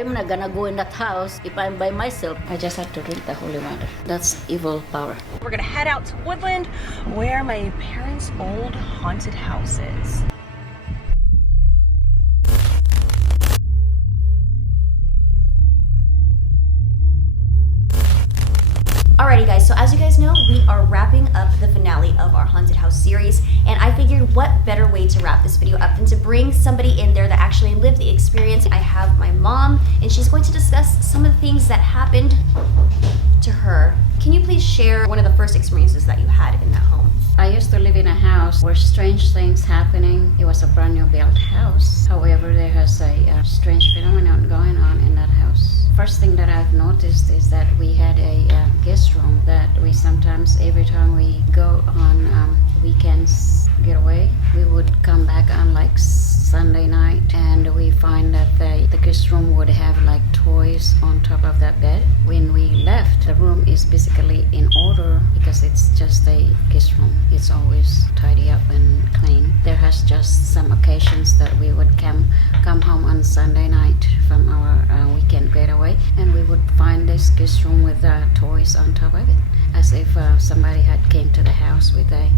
I'm not gonna go in that house if I'm by myself. I just have to drink the holy water. That's evil power. We're gonna head out to Woodland, where my parents' old haunted house is. Alrighty guys, so as you guys know, we are wrapping up the finale of our haunted house series, and I figured what better way to wrap this video up than to bring somebody in there that actually lived the experience. I have my mom, and she's going to discuss some of the things that happened to her. Can you please share one of the first experiences that you had in that home? I used to live in a house where strange things happening. It was a brand new built house. However, there has a strange phenomenon going on in that house. First thing that I've noticed is that we had a guest room that we sometimes, every time we go on weekends getaway, we would come back on like Sunday night, and we find that the guest room would have like toys on top of that bed. When we left, the room is basically in order because it's just a guest room. It's always tidy up and clean. There has just some occasions that we would come home on Sunday night from our weekend getaway, and we would find this guest room with toys on top of it, as if somebody had came to the house with a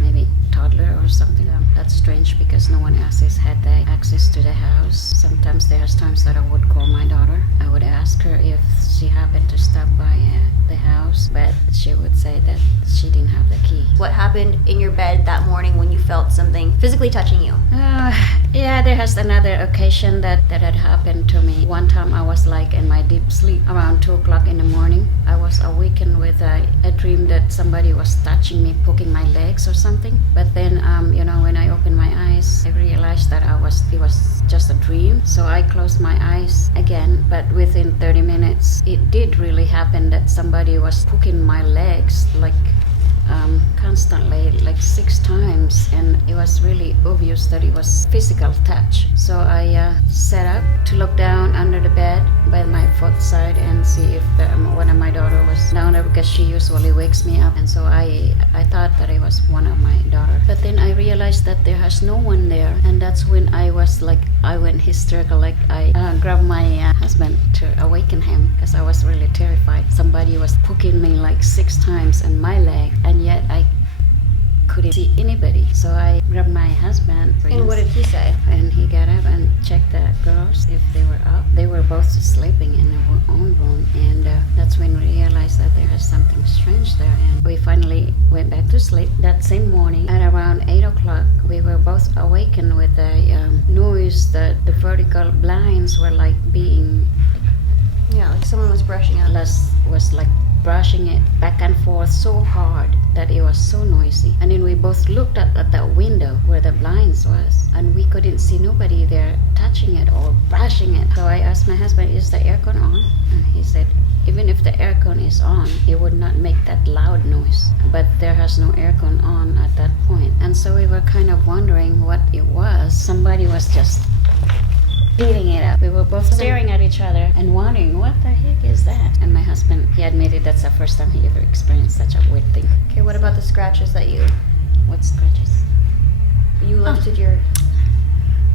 maybe toddler or something. That's strange because no one else has had the access to the house. Sometimes there's times that I would call my daughter. I would ask her if she happened to stop by the house, but she would say that she didn't have the key. What happened in your bed that morning when you felt something physically touching you? Yeah, there has another occasion that had happened to me. One time I was like in my deep sleep around 2 o'clock in the morning. I was awakened with a dream that somebody was touching me, poking my legs or something. But then, when I opened my eyes, I realized that it was just a dream. So I closed my eyes again, but within 30 minutes, it did really happen that somebody was poking my legs like constantly, like 6 times, and it was really obvious that it was physical touch. So I set up to look down under the bed by my foot side and see if one of my daughter was down there, because she usually wakes me up, and so I thought that it was one of my daughter. But then I realized that there has no one there, and that's when I went hysterical. Like I grabbed my husband to awaken him because I was really terrified. Somebody was poking me like 6 times in my leg, and yet I couldn't see anybody. So I grabbed my husband. And what did he say? And he got up and checked the girls if they were up. They were both sleeping in their own room, and that's when we realized that there was something strange there. And we finally went back to sleep. That same morning at around 8 o'clock, we were both awakened with a noise that the vertical blinds were like being... Yeah, like someone was brushing up. Was like brushing it back and forth so hard that it was so noisy. And then we both looked at that window where the blinds was, and we couldn't see nobody there touching it or brushing it. So I asked my husband, is the aircon on? And he said, even if the aircon is on, it would not make that loud noise. But there has no aircon on at that point. And so we were kind of wondering what it was. Somebody was just beating it up. We were both staring at each other and wondering, what the heck is that? And my husband, he admitted that's the first time he ever experienced such a weird thing. Okay, what about the scratches that you... What scratches? You lifted your...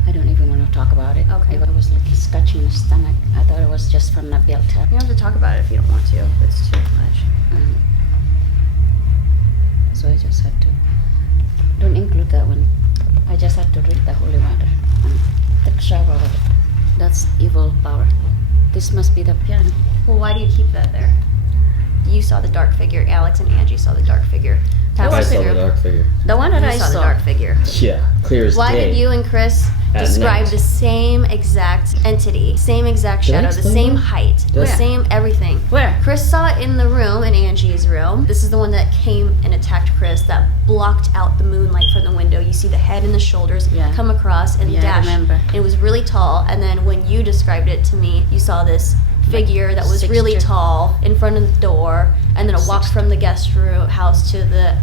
I don't even want to talk about it. Okay. It was like scratching the stomach. I thought it was just from the built up. You don't have to talk about it if you don't want to. It's too much. So I just had to... Don't include that one. I just had to drink the holy water and take a shower with it. That's evil power. This must be the piano. Well, why do you keep that there? You saw the dark figure. Alex and Angie saw the dark figure. I saw the dark figure. The one that You I saw the dark figure. Yeah, clear as Why day. did you and Chris At describe night. the same exact entity, same exact Did I shadow, the explain same that? height, the Where? same everything? Where? Chris saw it in the room, in Angie's room. This is the one that came and attacked Chris, that blocked out the moonlight from the window. You see the head and the shoulders Yeah. come across and Yeah, I dash. remember. It was really tall, and then when you described it to me, you saw this figure that was 6'2". really tall in front of the door, and then it walked 6'2". from the guest room house to the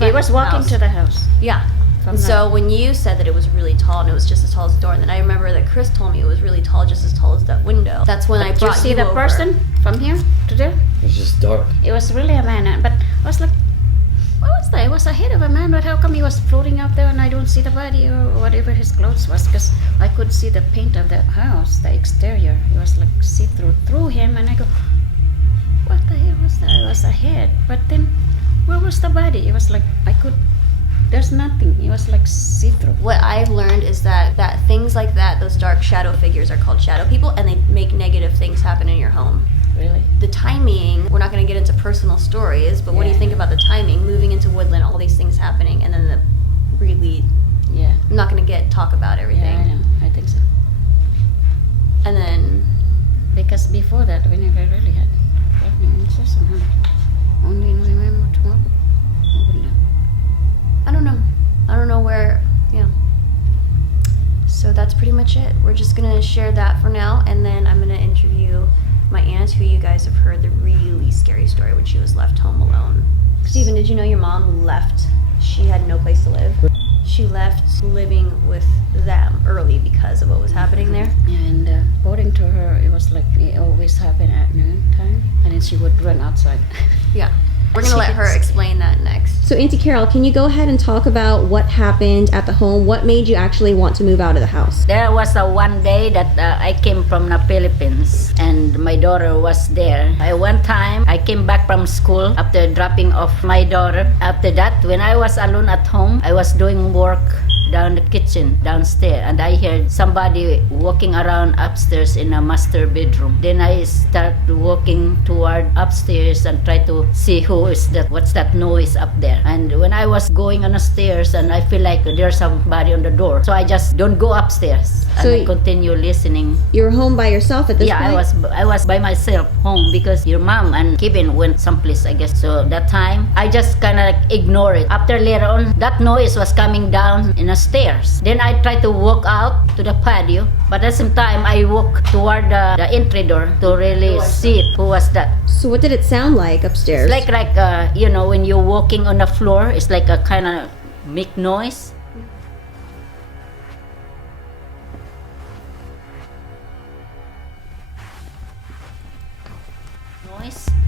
He was walking house. to the house. Yeah. From And so when you said that it was really tall and it was just as tall as the door, and then I remember that Chris told me it was really tall, just as tall as that window. That's when I Did you brought see you the over. person from here to there? It's just dark. It was really a man, but I was like, what was that? It was a head of a man, but how come he was floating up there and I don't see the body or whatever his clothes was? Because I could see the paint of the house, the exterior. It was like see-through through him, and I go, what the hell was that? It was a head, but then where was the body? It was like there's nothing. It was like see-through. What I've learned is that things like that, those dark shadow figures, are called shadow people, and they make negative things happen in your home. Really? The timing, we're not going to get into personal stories, but what do you think about the timing, moving into Woodland, all these things happening, and then I'm not going to talk about everything. Yeah, I know. I think so. And then, because before that, we never really had session, huh? Only in remember tomorrow. I don't know where, So that's pretty much it. We're just going to share that for now, and then I'm going to interview my aunt, who you guys have heard the really scary story when she was left home alone. Steven, did you know your mom left? She had no place to live. She left living with them early because of what was happening there. Yeah, and according to her, it was like it always happened at noon time, and then she would run outside. Yeah. We're going to let her explain that next. So Auntie Carol, can you go ahead and talk about what happened at the home? What made you actually want to move out of the house? There was one day that I came from the Philippines and my daughter was there. One time I came back from school after dropping off my daughter. After that, when I was alone at home, I was doing work down the kitchen downstairs, and I heard somebody walking around upstairs in a master bedroom. Then I start walking toward upstairs and try to see who is that, what's that noise up there. And when I was going on the stairs, and I feel like there's somebody on the door, so I just don't go upstairs, and I continue listening. You were home by yourself at this point? Yeah, I was by myself home because your mom and Kevin went someplace, I guess. So that time I just kind of ignore it. After later on, that noise was coming down in the stairs. Then I tried to walk out to the patio, but at the same time I walk toward the entry door to really see it. Who was that? So what did it sound like upstairs? It's like when you're walking on the floor, it's like a kind of make noise.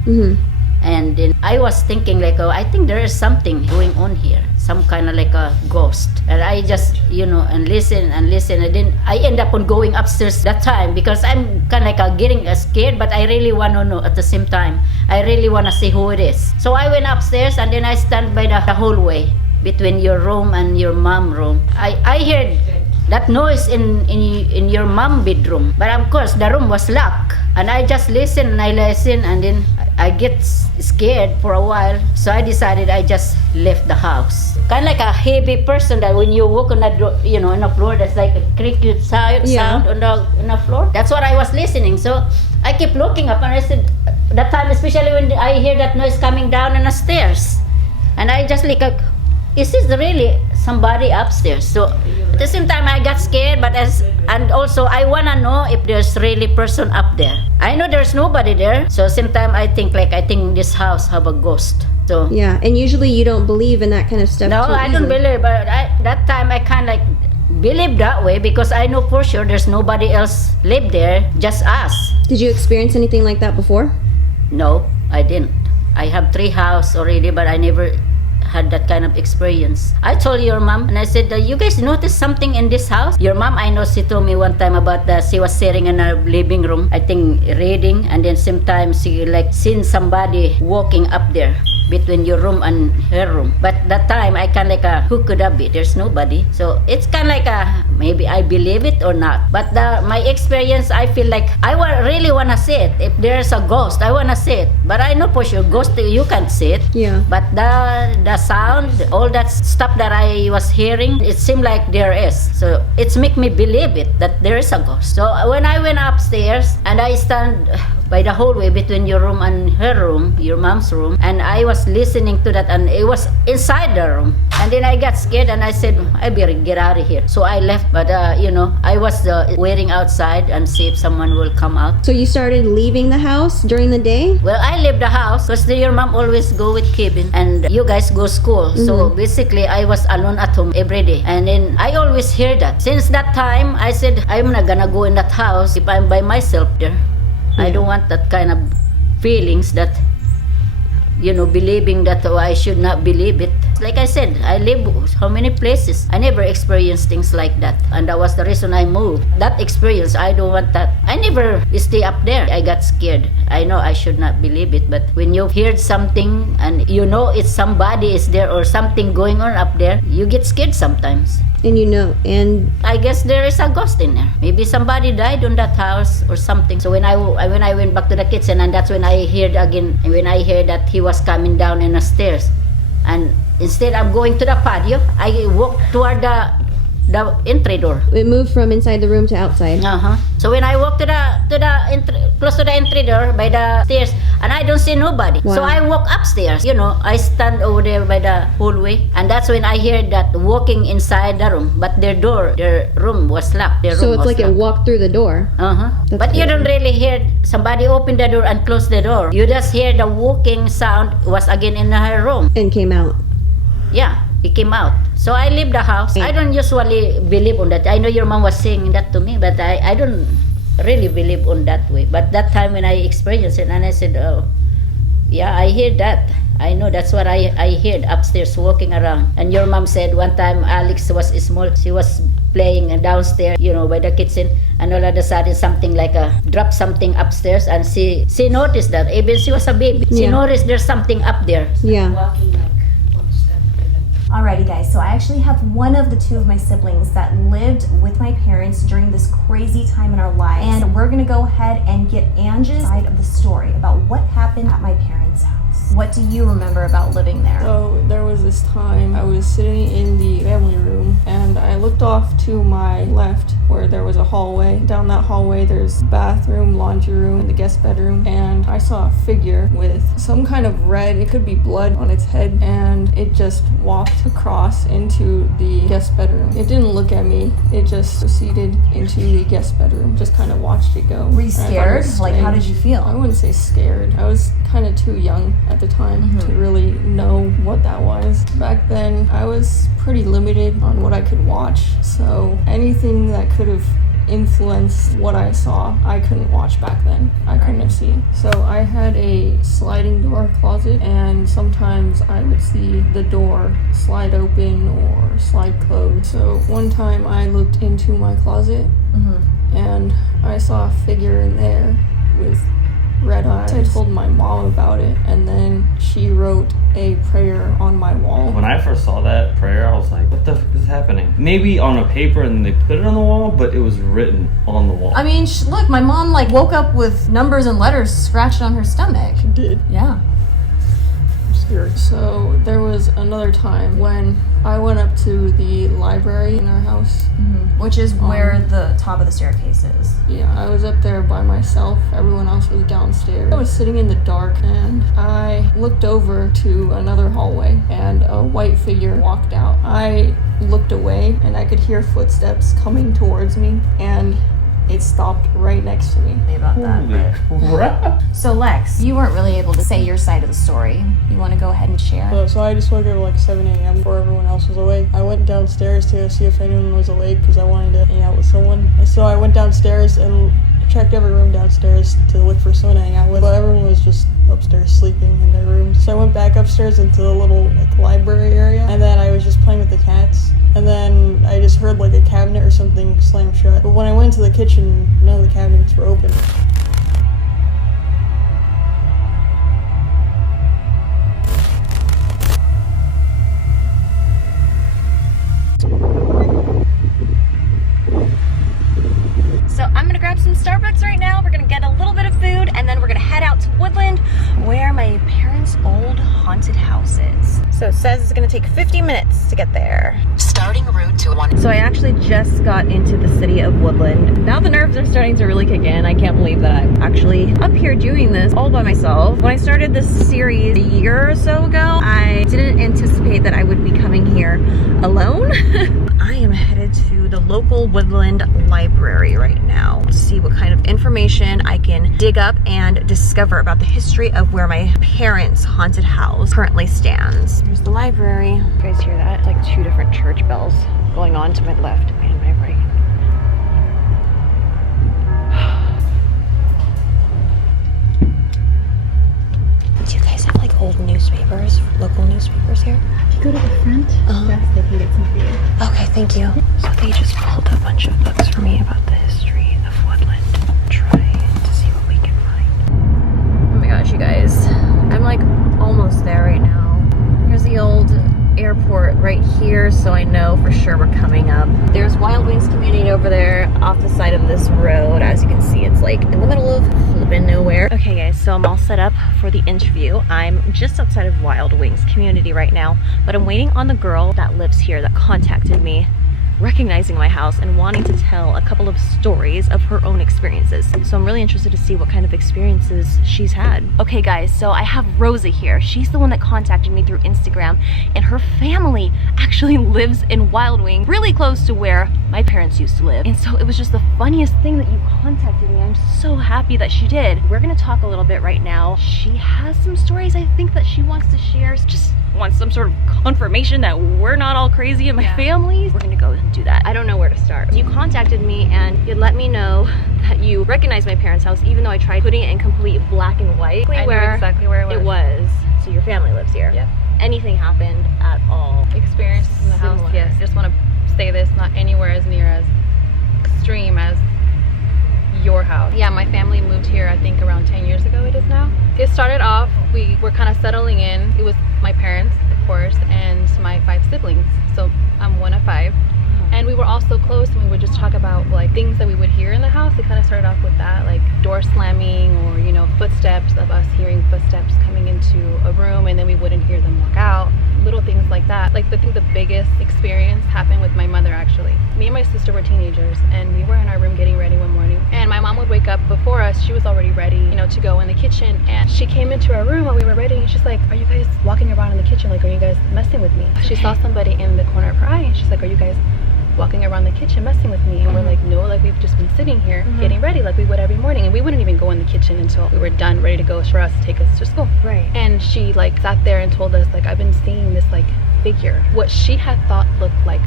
Mm-hmm. And then I was thinking like, I think there is something going on here, some kind of like a ghost. And I just, and listen, and then I end up on going upstairs that time because I'm kind of like getting scared, but I really want to know at the same time. I really want to see who it is. So I went upstairs, and then I stand by the hallway between your room and your mom room. I heard that noise in your mom bedroom, but of course the room was locked. And I just listen, and then I get scared for a while, so I decided I just left the house. Kind of like a heavy person that when you walk on the on the floor, that's like a cricket sound on the floor. That's what I was listening. So I kept looking up, and I said, that time, especially when I hear that noise coming down on the stairs, and I just like, is this really somebody upstairs? So at the same time I got scared, and also I wanna know if there's really person up there. I know there's nobody there, so same time I think this house have a ghost. So yeah, and usually you don't believe in that kind of stuff. No, I don't believe, but that time I kind of like believe that way because I know for sure there's nobody else live there, just us. Did you experience anything like that before? No, I didn't. I have 3 houses already, but I never had that kind of experience. I told your mom, and I said, you guys noticed something in this house? Your mom, I know she told me one time about she was sitting in her living room, I think reading, and then sometimes she like seen somebody walking up there between your room and her room. But that time I kind of like, who could that be? There's nobody. So it's kind of like maybe I believe it or not. But my experience, I feel like I really want to see it. If there's a ghost, I want to see it. But I know for sure ghost, you can't see it. Yeah. But the sound, all that stuff that I was hearing, it seemed like there is. So it's make me believe it, that there is a ghost. So when I went upstairs and I stand by the hallway between your room and her room, your mom's room, and I was listening to that, and it was inside the room. And then I got scared, and I said, I better get out of here. So I left, but I was waiting outside and see if someone will come out. So you started leaving the house during the day? Well, I left the house because your mom always go with Kevin, and you guys go school. Mm-hmm. So basically, I was alone at home every day, and then I always hear that. Since that time, I said, I'm not gonna go in that house if I'm by myself there. I don't want that kind of feelings that believing that I should not believe it. Like I said, I live how many places. I never experienced things like that. And that was the reason I moved. That experience, I don't want that. I never stay up there. I got scared. I know I should not believe it. But when you heard something and it's somebody is there or something going on up there, you get scared sometimes. And I guess there is a ghost in there. Maybe somebody died on that house or something. So when I went back to the kitchen, and that's when I heard again, when I heard that he was coming down in the stairs. And instead of going to the patio, I walked toward the entry door. it moved from inside the room to outside. So when I walked close to the entry door by the stairs, and I don't see nobody. Wow. So I walk upstairs. I stand over there by the hallway, and that's when I heard that walking inside the room. But their room was locked. So it's like it walked through the door. But you don't really hear somebody open the door and close the door. You just hear the walking sound was again in her room. And came out. Yeah, he came out. So I leave the house. I don't usually believe on that. I know your mom was saying that to me, but I don't really believe on that way. But that time when I experienced it, and I said, oh, yeah, I hear that. I know that's what I heard upstairs walking around. And your mom said one time Alex was small. She was playing downstairs, by the kitchen. And all of a sudden something like dropped something upstairs. And she noticed that. Even she was a baby. She noticed there's something up there. Yeah. Walking like. Alrighty guys, so I actually have one of the two of my siblings that lived with my parents during this crazy time in our lives. And we're gonna go ahead and get Angie's side of the story about what happened at my parents' house. What do you remember about living there? So there was this time I was sitting in the family room and I looked off to my left where there was a hallway. Down that hallway there's bathroom, laundry room, and the guest bedroom. And I saw a figure with some kind of red, it could be blood on its head, and it just walked across into the guest bedroom. It didn't look at me, it just proceeded into the guest bedroom. Just kind of watched it go. Were you scared? Like, how did you feel? I wouldn't say scared. I was kind of too young at the time to really know what that was. Back then, I was pretty limited on what I could watch, so anything that could have influenced what I saw, I couldn't watch back then. I couldn't have seen. So I had a sliding door closet, and sometimes I would see the door slide open or slide closed. So one time I looked into my closet and I saw a figure in there with red eyes. I told my mom about it, and then she wrote a prayer on my wall. When I first saw that prayer, I was like, what the fuck is happening? Maybe on a paper and they put it on the wall, but it was written on the wall. I mean, look, my mom woke up with numbers and letters scratched on her stomach. She did. Yeah. I'm scared. So there was another time when I went up to the library in our house. Which is where the top of the staircase is. Yeah, I was up there by myself. Everyone else was downstairs. I was sitting in the dark and I looked over to another hallway and a white figure walked out. I looked away and I could hear footsteps coming towards me, and it stopped right next to me. About that. Holy crap. So Lex, you weren't really able to say your side of the story. You want to go ahead and share? So I just woke up at 7 a.m. before everyone else was awake. I went downstairs to see if anyone was awake because I wanted to hang out with someone. And so I went downstairs and checked every room downstairs to look for someone to hang out with. But everyone was just upstairs sleeping in their rooms. So I went back upstairs into the little library area, and then I was just playing with the cats. And then I just heard a cabinet or something slam shut. But when I went to the kitchen, none of the cabinets were open. So I'm gonna grab some Starbucks right now. We're gonna get a little bit of food, and then we're gonna head out to Woodland, where my parents' old haunted house is. So it says it's gonna take 50 minutes to get there. Starting route to 1. So I actually just got into the city of Woodland. Now the nerves are starting to really kick in. I can't believe that I'm actually up here doing this all by myself. When I started this series a year or so ago, I didn't anticipate that I would be coming here alone. I am headed to the local Woodland library right now to see what kind of information I can dig up and discover about the history of where my parents' haunted house currently stands. Here's the library. You guys hear that? It's like two different church bells going on to my left and my right. Do you guys have like old newspapers, local newspapers here. If you go to the front, yes, they can get some for you. Okay, thank you. So they just pulled a bunch of books for me about the history of Woodland. Trying to see what we can find. Oh my gosh, you guys. I'm like almost there right now. Here's the old airport right here, so I know for sure we're coming up. There's Wild Wings Community over there off the side of this road. As you can see, it's like in the middle of flipping nowhere. Okay guys, so I'm all set up for the interview. I'm just outside of Wild Wings Community right now, but I'm waiting on the girl that lives here that contacted me, recognizing my house and wanting to tell a couple of stories of her own experiences. So I'm really interested to see what kind of experiences she's had. Okay guys, so I have Rosa here. She's the one that contacted me through Instagram, and her family actually lives in Wild Wing, really close to where my parents used to live. And so it was just the funniest thing that you contacted me. I'm so happy that she did. We're gonna talk a little bit right now. She has some stories I think that she wants to share. Just wants some sort of confirmation that we're not all crazy in my family. We're gonna go and do that. I don't know where to start. You contacted me and you let me know that you recognize my parents' house, even though I tried putting it in complete black and white. I knew exactly where it was. So your family lives here. Yep. Anything happened at all? Experience in the house, yes. Just want to say this, not anywhere as near as extreme as your house. Yeah, my family moved here I think around 10 years ago it is now. It started off, we were kind of settling in. It was my parents, of course, and my 5 siblings. So I'm one of 5. And we were all so close, and we would just talk about like things that we would hear in the house. It kind of started off with that, like door slamming, or you know, footsteps, of us hearing footsteps coming into a room and then we wouldn't hear them walk out. Little things like that. Like I think the biggest experience happened with my mother actually. Me and my sister were teenagers, and we were in our room getting ready one morning, and my mom would wake up before us. She was already ready, you know, to go in the kitchen, and she came into our room while we were ready, and she's like, "Are you guys walking around in the kitchen? Like, are you guys messing with me?" She saw somebody in the corner of her eye, and she's like, "Are you guys walking around the kitchen messing with me?" And we're like, "No, like we've just been sitting here getting ready like we would every morning." And we wouldn't even go in the kitchen until we were done, ready to go for us to take us to school. Right. And she like sat there and told us, like, "I've been seeing this like figure." What she had thought looked like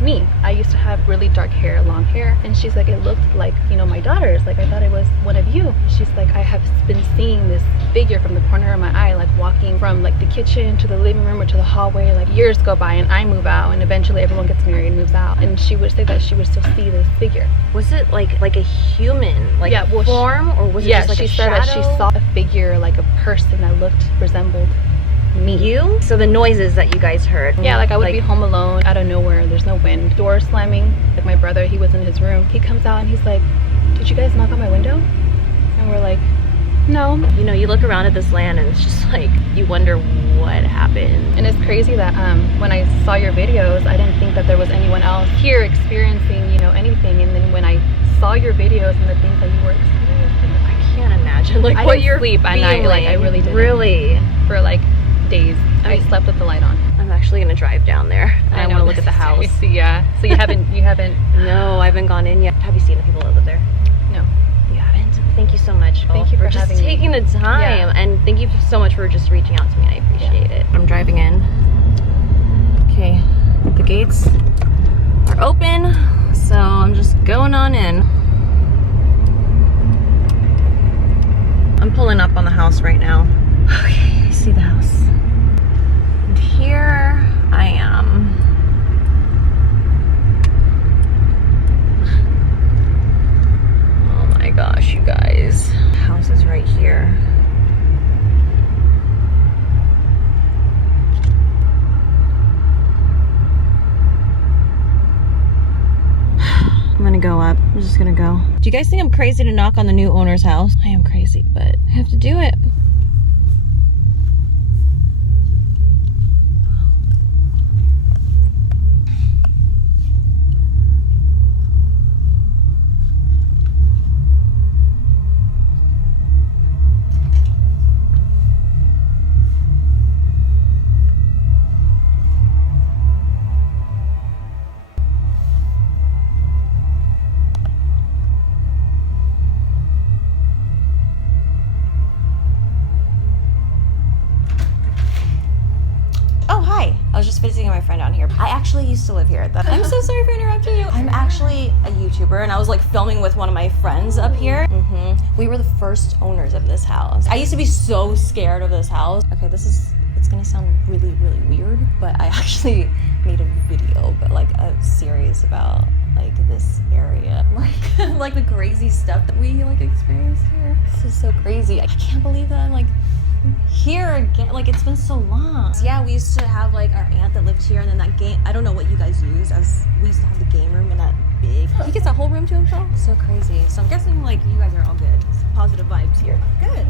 me. I used to have really dark hair, long hair, and she's like, "It looked like, you know, my daughter's. Like I thought it was one of you." She's like, "I have been seeing this figure from the corner of my eye, like walking from like the kitchen to the living room or to the hallway. Like years go by and I move out, and eventually everyone gets married and moves out." And she would say that she would still see this figure. Was it like a human, like form, or was it just like a shadow? Yeah, she said that she saw a figure, like a person that resembled me. You? So the noises that you guys heard. Yeah, like I would be home alone out of nowhere. There's no wind. Door slamming. Like my brother, he was in his room. He comes out and he's like, "Did you guys knock on my window?" And we're like, "No." You know, you look around at this land and it's just like, you wonder what happened. And it's crazy that when I saw your videos, I didn't think that there was anyone else here experiencing, you know, anything. And then when I saw your videos and the things that you were experiencing, I can't imagine like I what didn't you're sleep at night. Like I really didn't. Really? For like days. I slept with the light on. I'm actually gonna drive down there. I want to look at the house. Yeah. So you haven't No, I haven't gone in yet. Have you seen the people that live there? No. You haven't? Thank you so much. Thank you for just having me. taking the time. Yeah. And thank you so much for just reaching out to me. I appreciate it. I'm driving in. Okay, the gates are open, so I'm just going on in. I'm pulling up on the house right now. Okay, I see the house. And here I am. Oh my gosh, you guys. The house is right here. I'm gonna go up. I'm just gonna go. Do you guys think I'm crazy to knock on the new owner's house? I am crazy, but I have to do it. just visiting my friend down here. I actually used to live here. I'm so sorry for interrupting you. I'm actually a YouTuber, and I was like filming with one of my friends up here. We were the first owners of this house. I used to be so scared of this house. Okay, it's gonna sound really, really weird, but I actually made a video, but like a series about like this area, like the crazy stuff that we like experienced here. This is so crazy. I can't believe that I'm like here again. Like, it's been so long. Yeah, we used to have like our aunt that lived here, and then that game, I don't know what you guys use, as we used to have the game room in that big, he gets that whole room to himself. So crazy. So I'm guessing like you guys are all good. Positive vibes here. Good.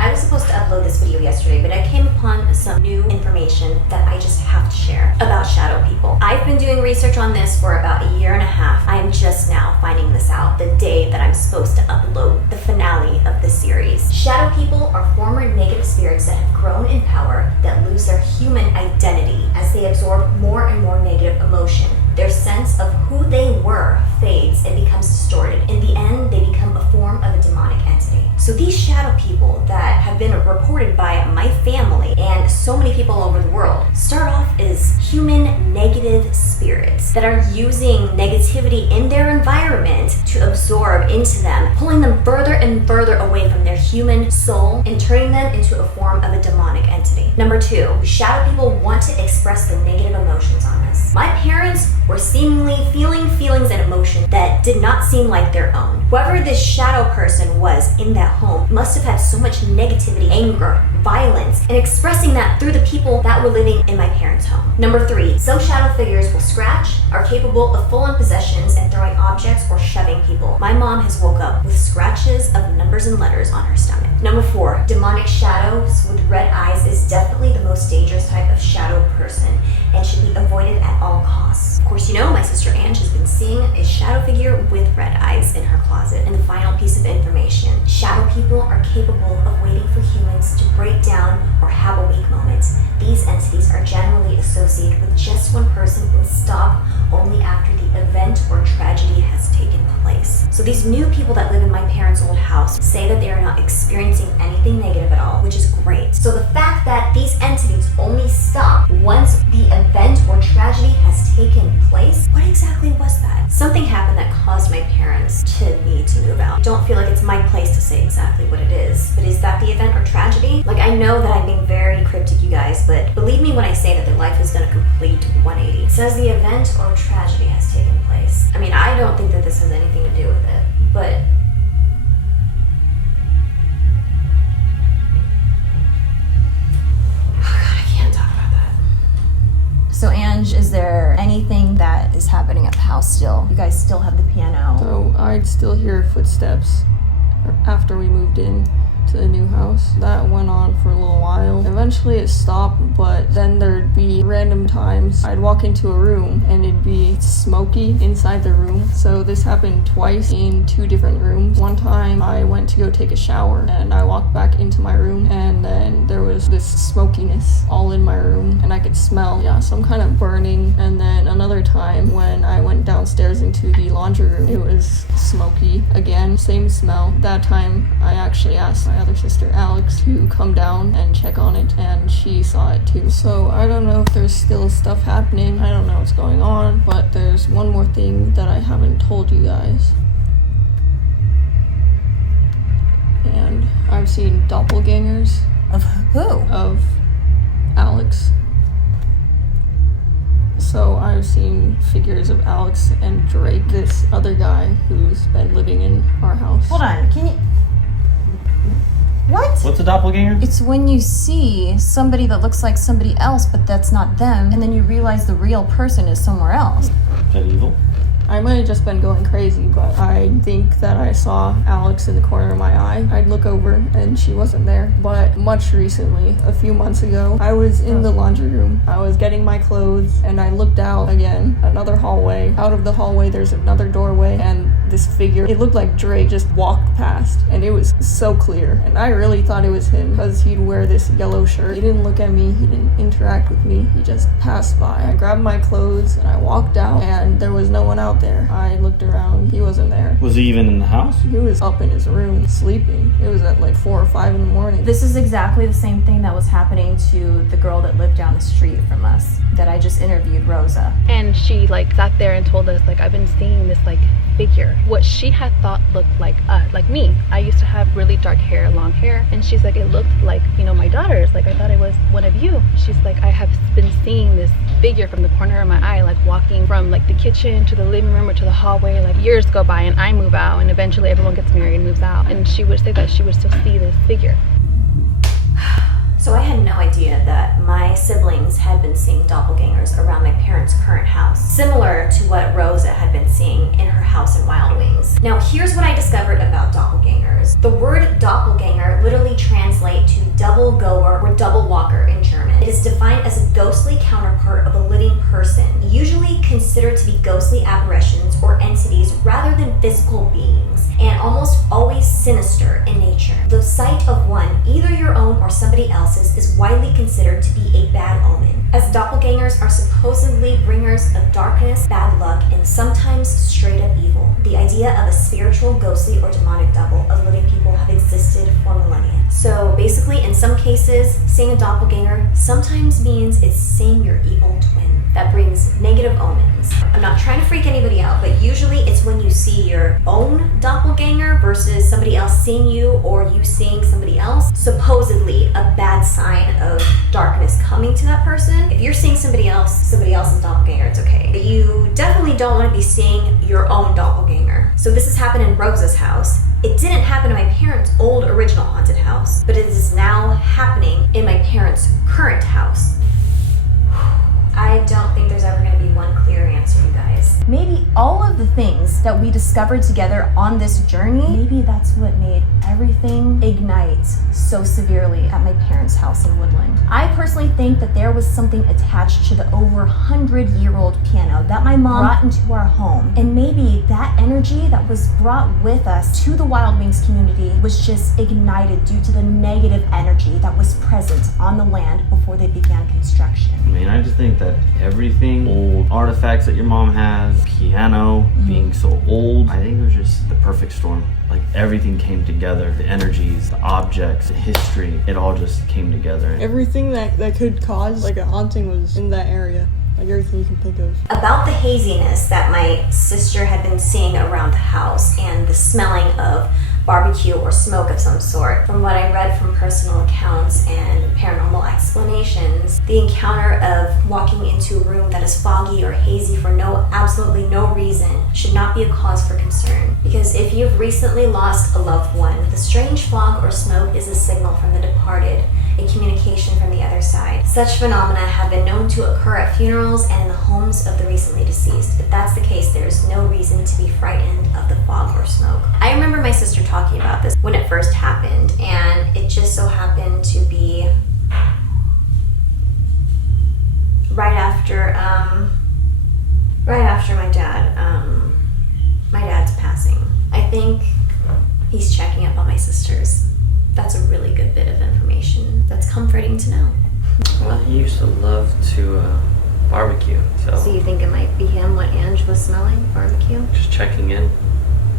I was supposed to upload this video yesterday, but I came upon some new information that I just have to share about shadow people. I've been doing research on this for about a year and a half. I am just now finding this out the day that I'm supposed to upload the finale of this series. Shadow people are former negative spirits that have grown in power, that lose their human identity as they absorb more and more negative emotion. Their sense of who they were fades and becomes distorted. In the end, they become a form of a demonic entity. So these shadow people that have been reported by my family and so many people all over the world start off as human negative spirits that are using negativity in their environment to absorb into them, pulling them further and further away from their human soul and turning them into a form of a demonic entity. Number 2, shadow people want to express their negative emotions on us. My parents were seemingly feeling feelings and emotions that did not seem like their own. Whoever this shadow person was in that home must have had so much negativity, anger, violence, and expressing that through the people that were living in my parents' home. Number 3, some shadow figures will scratch, are capable of full-on possessions and throwing objects or shoving people. My mom has woke up with scratches of numbers and letters on her stomach. Number 4, demonic shadows with red eyes is definitely the most dangerous type of shadow person and should be avoided at all costs. Of course, you know, my sister Angie has been seeing a shadow figure with red eyes in her closet. And the final piece of information, shadow people are capable of waiting for humans to break down or have a weak moment. These entities are generally associated with just one person and stop only after the event or tragedy has taken place. So these new people that live in my parents' old house say that they are not experiencing anything negative at all, which is great. So the fact that these entities only stop once the event or tragedy has taken place, what exactly was that? Something happened that caused my parents to need to move out. Don't feel like it's my place to say exactly what it is, but is that the event or tragedy? Like, I know that I'm being very cryptic, you guys, but believe me when I say that their life has done a complete 180. It says the event or tragedy has taken place. I mean, I don't think that this has anything to do with it, but so, Ange, is there anything that is happening at the house still? You guys still have the piano? So I'd still hear footsteps after we moved in to the new house. That went on for a little while. Eventually it stopped, but then there'd be random times I'd walk into a room and it'd be smoky inside the room. So this happened twice in 2 different rooms. One time I went to go take a shower and I walked back into my room and then there was this smokiness all in my room and I could smell some kind of burning. And then another time when I went downstairs into the laundry room, it was smoky again, same smell. That time I actually asked my other sister Alex to come down and check on it, and she saw it too. So I don't know if there's still stuff happening. I don't know what's going on, but there's one more thing that I haven't told you guys. And I've seen doppelgangers. Of who? Of Alex. So I've seen figures of Alex and Drake, this other guy who's been living in our house. Hold on, can you... What? What's a doppelganger? It's when you see somebody that looks like somebody else, but that's not them, and then you realize the real person is somewhere else. Is that evil? I might have just been going crazy, but I think that I saw Alex in the corner of my eye. I'd look over and she wasn't there. But much recently, a few months ago, I was in the laundry room. I was getting my clothes and I looked out again, another hallway. Out of the hallway, there's another doorway and this figure, it looked like Drake, just walked past and it was so clear. And I really thought it was him because he'd wear this yellow shirt. He didn't look at me, he didn't interact with me, he just passed by. I grabbed my clothes and I walked out and there was no one out not there. I looked around. He wasn't there. Was he even in the house? He was up in his room sleeping. It was at like 4 or 5 in the morning. This is exactly the same thing that was happening to the girl that lived down the street from us that I just interviewed, Rosa. And she like sat there and told us like, I've been seeing this like figure. What she had thought looked like me. I used to have really dark hair, long hair, and she's like, it looked like, you know, my daughter's. Like, I thought it was one of you. She's like, I have been seeing this figure from the corner of my eye, like walking from like the kitchen to the living room or to the hallway. Like years go by and I move out, and eventually everyone gets married and moves out, and she would say that she would still see this figure. So I had no idea that my siblings had been seeing doppelgangers around my parents' current house, similar to what Rosa had been seeing in her house in Wild Wings. Now here's what I discovered about doppelgangers. The word doppelganger literally translates to double goer or double walker in German. It is defined as a ghostly counterpart of a living person, usually considered to be ghostly apparitions or entities rather than physical beings, and almost always sinister in nature. The sight of one, either your own or somebody else's, is widely considered to be a bad omen, as doppelgangers are supposedly bringers of darkness, bad luck, and sometimes straight up evil. The idea of a spiritual, ghostly, or demonic double of living people have existed for millennia. So basically, in some cases, seeing a doppelganger sometimes means it's seeing your evil twin. That brings negative omens. I'm not trying to freak anybody out, but usually it's when you see your own doppelganger versus somebody else seeing you or you seeing somebody else, supposedly a bad sign of darkness coming to that person. If you're seeing somebody else's doppelganger, it's okay. But you definitely don't want to be seeing your own doppelganger. So this has happened in Rosa's house. It didn't happen in my parents' old original haunted house, but it is now happening in my parents' current house. I don't think there's ever going to be one clear answer, you guys. Maybe all of the things that we discovered together on this journey, maybe that's what made everything ignite so severely at my parents' house in Woodland. I personally think that there was something attached to the over 100-year-old piano that my mom brought into our home. And maybe that energy that was brought with us to the Wild Wings community was just ignited due to the negative energy that was present on the land before they began construction. I mean, I just think that everything, old artifacts that your mom has, piano, being so old, I think it was just the perfect storm. Like everything came together, the energies, the objects, the history, it all just came together. Everything that could cause like a haunting was in that area. Like everything you can think of. About the haziness that my sister had been seeing around the house and the smelling of barbecue or smoke of some sort. From what I read from personal accounts and paranormal explanations, the encounter of walking into a room that is foggy or hazy for absolutely no reason should not be a cause for concern. Because if you've recently lost a loved one, the strange fog or smoke is a signal from the departed, a communication from the other side. Such phenomena have been known to occur at funerals and in the homes of the recently deceased. If that's the case, there's no reason to be frightened of the fog or smoke. I remember my sister talking about this when it first happened, and it just so happened to be right after my dad's passing. I think he's checking up on my sisters. That's a really good bit of information. That's comforting to know. Well, he used to love to barbecue, So you think it might be him, what Ange was smelling? Barbecue? just checking in.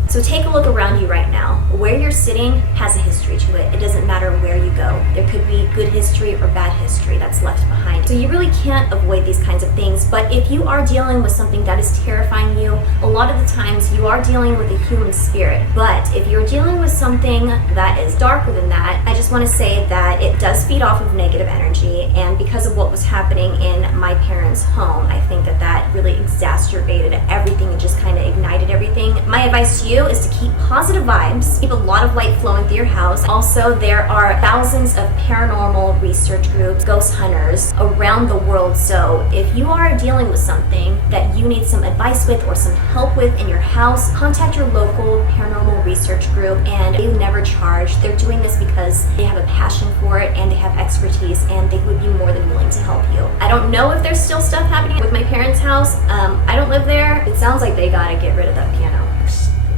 So take a look around you right now. Where you're sitting has a history to it. It doesn't matter where you go. There could be good history or bad history that's left behind. So you really can't avoid these kinds of things. But if you are dealing with something that is terrifying you, a lot of the times you are dealing with a human spirit. But if you're dealing with something that is darker than that, I just want to say that it does feed off of negative energy. And because of what was happening in my parents' home, I think that that really exacerbated everything and just kind of ignited everything. My advice to you is to keep positive vibes, keep a lot of light flowing through your house. Also, there are thousands of paranormal research groups, ghost hunters around the world. So if you are dealing with something that you need some advice with or some help with in your house, contact your local paranormal research group, and they never charge. They're doing this because they have a passion for it and they have expertise, and they would be more than willing to help you. I don't know if there's still stuff happening with my parents' house. I don't live there. It sounds like they gotta get rid of that piano.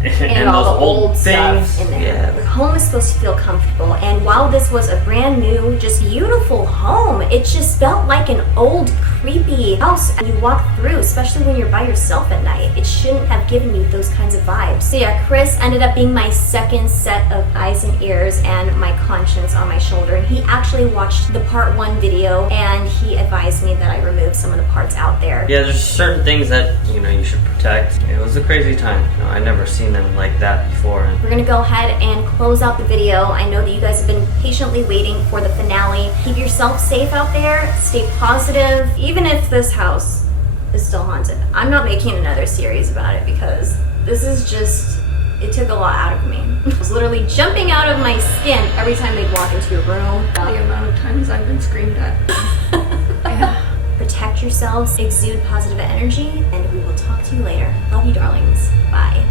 And all the old stuff in there. The home is supposed to feel comfortable, and while this was a brand new, just beautiful home, It just felt like an old, creepy house and you walk through, especially when you're by yourself at night. It shouldn't have given you those kinds of vibes. So yeah, Chris ended up being my second set of eyes and ears and my conscience on my shoulder. And he actually watched the part 1 video and he advised me that I remove some of the parts out there. Yeah, there's certain things that, you should protect. It was a crazy time. I'd never seen them like that before. We're gonna go ahead and close out the video. I know that you guys have been patiently waiting for the finale. Keep yourself safe out there. Stay positive. Even if this house is still haunted, I'm not making another series about it because this is just, it took a lot out of me. I was literally jumping out of my skin every time they'd walk into your room. The amount of times I've been screamed at. Yeah. Protect yourselves, exude positive energy, and we will talk to you later. Love you, darlings. Bye.